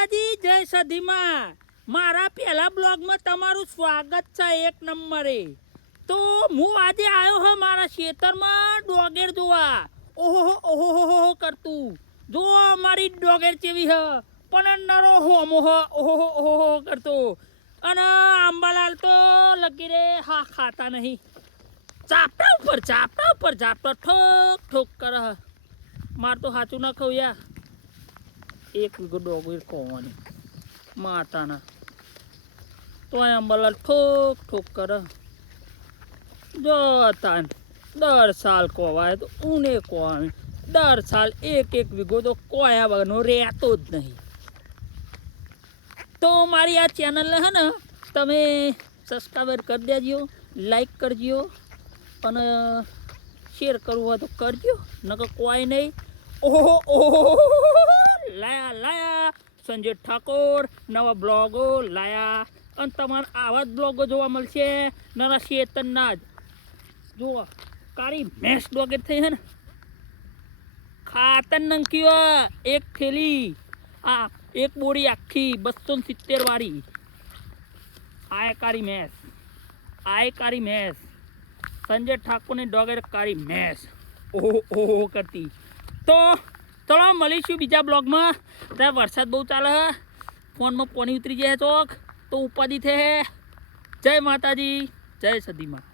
માતાજી, જય સધીમાં. મારા પહેલા બ્લોગમાં તમારું સ્વાગત છે એક નંબરે. તો હું આજે આવ્યો હા મારા ખેતરમાં ડોગેર જોવા. ઓહો ઓહો કરતું જો અમારી ડોગેર કેવી હ પણ નરો હોમો હ ઓહો ઓહો કરતો. અને આંબાલાલ તો લગી રે હા ખાતા નહીં. ચાપટા ઉપર ઝાપટા ઠોક ઠોક કરે. માર તો સાચું ના કહું યાર, એક વીઘો ડોગર ખોવાની માતાના તો આંબાલાલ ઠોક ઠોક કરે. જો તાન દર સાલ કોવાય તો ઊને કોવાય, દર સાલ એક વીઘો તો કોયા વગરનો રહેતો જ નહીં. તો મારી આ ચેનલને હે ને તમે સબસ્ક્રાઈબર કરી દેજો, લાઈક કરજો અને શેર કરવું હોય તો કરજો, નકર કોઈ નહીં. ઓહો ઓહો લાયા સંજય ઠાકોર નવા બ્લોગો લાયા. અને તમારે આવા જ બ્લોગો જોવા મળશે. નાના શેતનના જ જુઓ કાળી ભેંસ ડોગેર થઈ હે ને ખાતર નંખ્યો એક થેલી, આ એક બોરી આખી 270 વાળી. આય કાળી મેસ સંજય ઠાકોરની ડોગેર કાળી મેસ ઓહો ઓહો કરતી. તો ચલો મળીશું બીજા બ્લોગમાં. ત્યાં વરસાદ બહુ ચાલે હે, ફોનમાં પાણી ઉતરી જાય ચોક તો ઉપાધિ થે. જય માતાજી, જય સદીમાં.